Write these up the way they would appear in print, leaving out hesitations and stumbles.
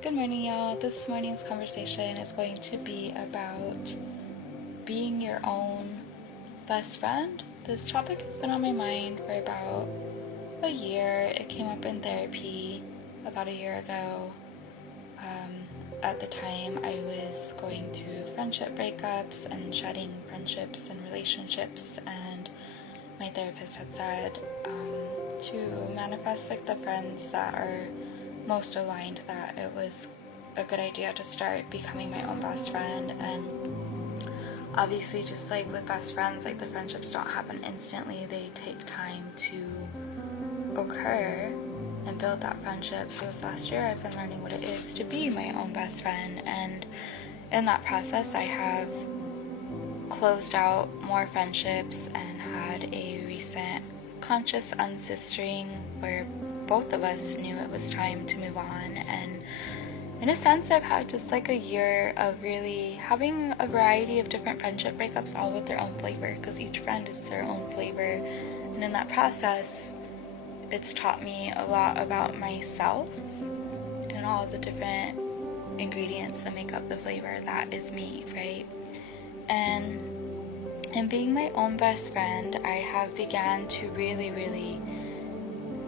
Good morning, y'all. This morning's conversation is going to be about being your own best friend. This topic has been on my mind for about a year. It came up in therapy about a year ago. At the time, I was going through friendship breakups and shedding friendships and relationships, and my therapist had said to manifest like the friends that are most aligned, that it was a good idea to start becoming my own best friend. And obviously, just like with best friends, like the friendships don't happen instantly, they take time to occur and build that friendship. So this last year I've been learning what it is to be my own best friend, and in that process I have closed out more friendships and had a recent conscious unsistering where both of us knew it was time to move on. And in a sense, I've had just like a year of really having a variety of different friendship breakups, all with their own flavor, because each friend is their own flavor. And in that process, it's taught me a lot about myself and all the different ingredients that make up the flavor that is me, right? And in being my own best friend, I have began to really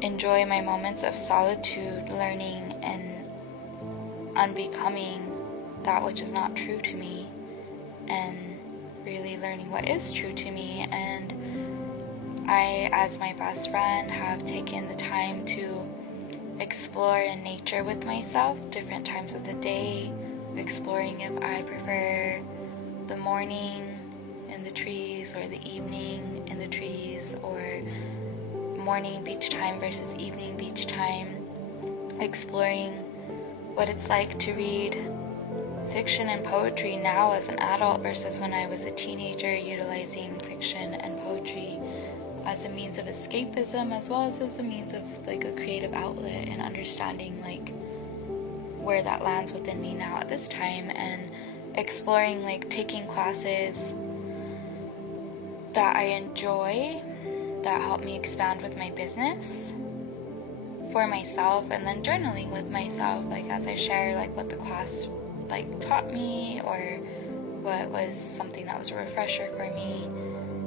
enjoy my moments of solitude, learning and unbecoming that which is not true to me, and really learning what is true to me. And I, as my best friend, have taken the time to explore in nature with myself, different times of the day, exploring if I prefer the morning in the trees or the evening in the trees, or morning beach time versus evening beach time, exploring what it's like to read fiction and poetry now as an adult versus when I was a teenager, utilizing fiction and poetry as a means of escapism as well as a means of like a creative outlet, and understanding like where that lands within me now at this time, and exploring like taking classes that I enjoy that help me expand with my business for myself, and then journaling with myself, like as I share like what the class like taught me or what was something that was a refresher for me.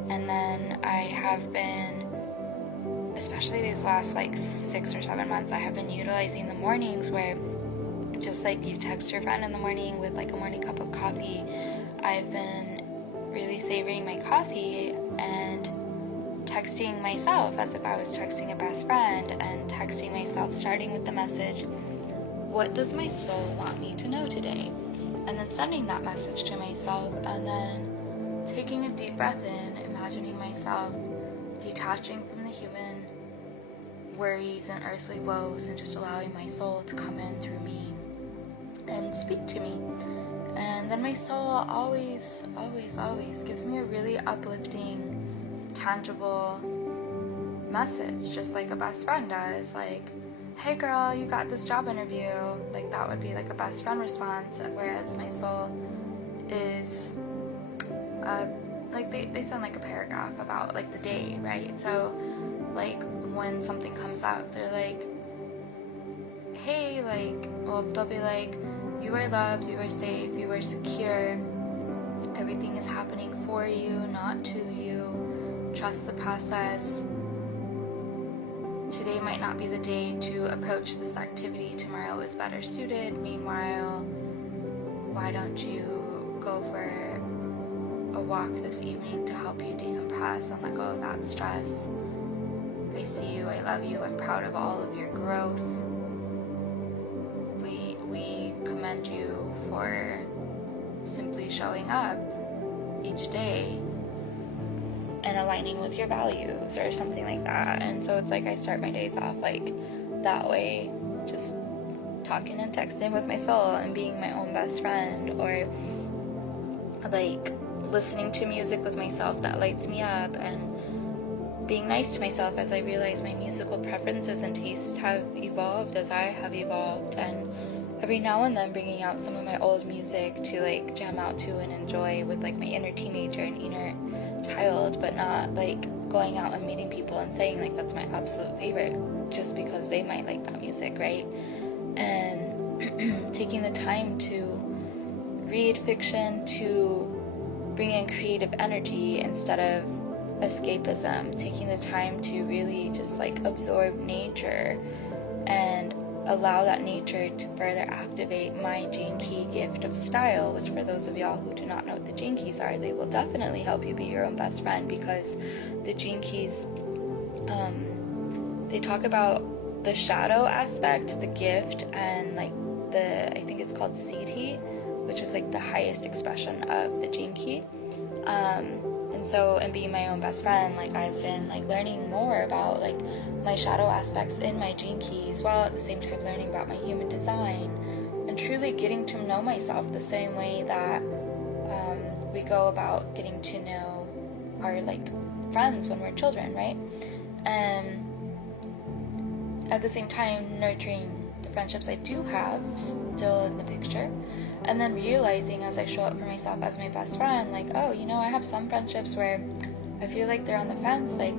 And then I have been, especially these last like 6 or 7 months, I have been utilizing the mornings where just like you text your friend in the morning with like a morning cup of coffee. I've been really savoring my coffee and texting myself as if I was texting a best friend, and texting myself starting with the message, what does my soul want me to know today? And then sending that message to myself, and then taking a deep breath in, imagining myself detaching from the human worries and earthly woes, and just allowing my soul to come in through me and speak to me. And then my soul always gives me a really uplifting, tangible message, just like a best friend does, like, hey girl, you got this job interview. Like that would be like a best friend response, whereas my soul is like they send like a paragraph about like the day, right? So like when something comes up, they're like, hey, like, well, they'll be like, you are loved, you are safe, you are secure, everything is happening for you, not to you, trust the process. Today might not be the day to approach this activity, tomorrow is better suited. Meanwhile, why don't you go for a walk this evening to help you decompress and let go of that stress? I see you, I love you, I'm proud of all of your growth. We commend you for simply showing up each day and aligning with your values, or something like that. And so it's like I start my days off like that way, just talking and texting with my soul and being my own best friend, or like listening to music with myself that lights me up, and being nice to myself as I realize my musical preferences and tastes have evolved as I have evolved, and every now and then bringing out some of my old music to like jam out to and enjoy with like my inner teenager and inner child, but not like going out and meeting people and saying like that's my absolute favorite just because they might like that music, right? And taking the time to read fiction to bring in creative energy instead of escapism, taking the time to really just like absorb nature and allow that nature to further activate my Gene Key gift of style, which for those of y'all who do not know what the Gene Keys are, they will definitely help you be your own best friend, because the Gene Keys, they talk about the shadow aspect, the gift, and like I think it's called CT, which is like the highest expression of the Gene Key. And so in being my own best friend, like I've been like learning more about like my shadow aspects in my Gene Keys, while at the same time learning about my human design and truly getting to know myself the same way that we go about getting to know our like friends when we're children, right? And at the same time nurturing the friendships I do have still in the picture, and then realizing as I show up for myself as my best friend, like, oh, you know, I have some friendships where I feel like they're on the fence, like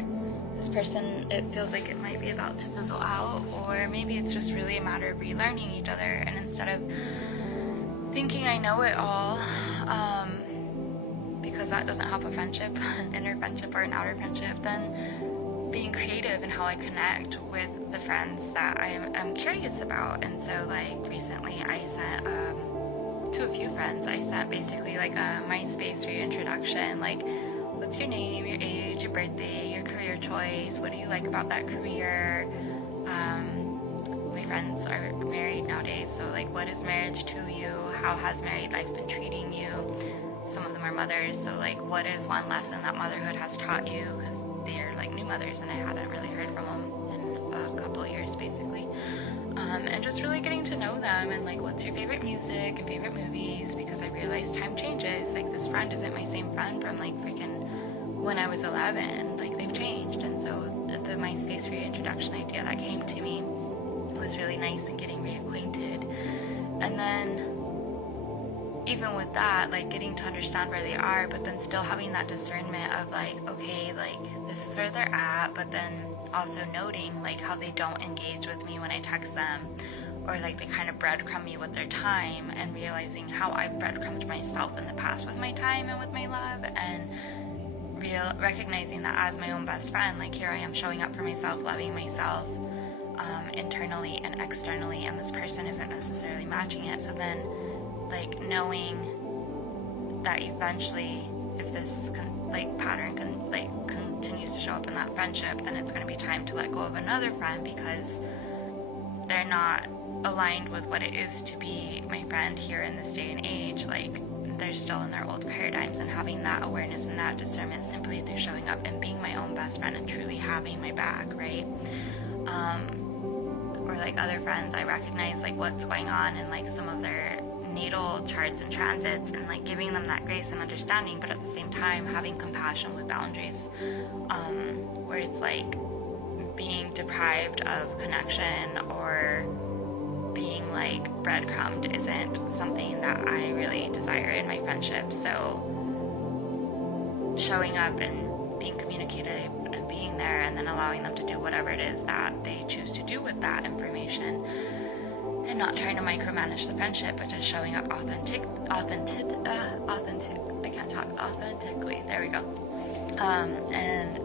this person, it feels like it might be about to fizzle out, or maybe it's just really a matter of relearning each other, and instead of thinking I know it all, because that doesn't help a friendship, an inner friendship or an outer friendship, then being creative in how I connect with the friends that I'm curious about. And so like recently I sent to a few friends, I sent basically like a MySpace reintroduction, like what's your name, your age, your birthday, your career choice, what do you like about that career. My friends are married nowadays, so like what is marriage to you, how has married life been treating you. Some of them are mothers, so like what is one lesson that motherhood has taught you, because they're like new mothers and I hadn't really heard from them in a couple of years basically. And just really getting to know them, and like what's your favorite music and favorite movies, because I realized time changes. Like this friend isn't my same friend from like freaking when I was 11, like they've changed. And so the MySpace reintroduction idea that came to me was really nice, and getting reacquainted. And then even with that, like getting to understand where they are, but then still having that discernment of like, okay, like this is where they're at, but then also noting like how they don't engage with me when I text them, or like they kind of breadcrumb me with their time, and realizing how I've breadcrumbed myself in the past with my time and with my love, and recognizing that as my own best friend, like here I am showing up for myself, loving myself internally and externally, and this person isn't necessarily matching it. So then like knowing that eventually if this pattern continues to show up in that friendship, then it's going to be time to let go of another friend, because they're not aligned with what it is to be my friend here in this day and age. Like they're still in their old paradigms, and having that awareness and that discernment simply through showing up and being my own best friend and truly having my back, right? Or like other friends, I recognize like what's going on in like some of their natal charts and transits, and like giving them that grace and understanding, but at the same time having compassion with boundaries, where it's like being deprived of connection or being like breadcrumbed isn't something that I really desire in my friendship. So showing up and being communicative and being there, and then allowing them to do whatever it is that they choose to do with that information, and not trying to micromanage the friendship, but just showing up authentically. There we go. And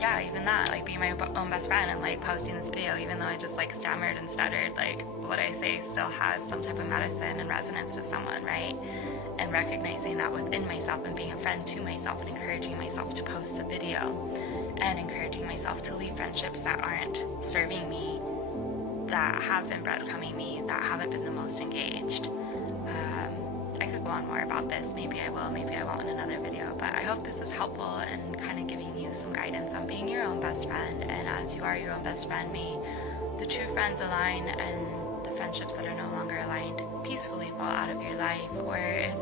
yeah, even that, like being my own best friend and like posting this video, even though I just like stammered and stuttered, like what I say still has some type of medicine and resonance to someone, right? And recognizing that within myself, and being a friend to myself, and encouraging myself to post the video, and encouraging myself to leave friendships that aren't serving me, that have been breadcrumbing me, that haven't been the most engaged. I could go on more about this. Maybe I will, maybe I won't in another video, but I hope this is helpful and kind of giving you some guidance on being your own best friend. And as you are your own best friend, may the true friends align, and the friendships that are no longer aligned peacefully fall out of your life. Or if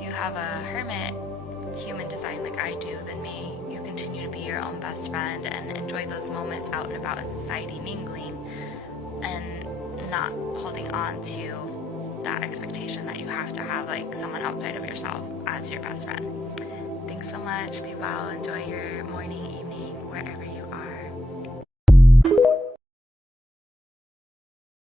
you have a hermit human design like I do, then may you continue to be your own best friend and enjoy those moments out and about in society, mingling, and not holding on to that expectation that you have to have like someone outside of yourself as your best friend. Thanks so much. Be well. Enjoy your morning, evening, wherever you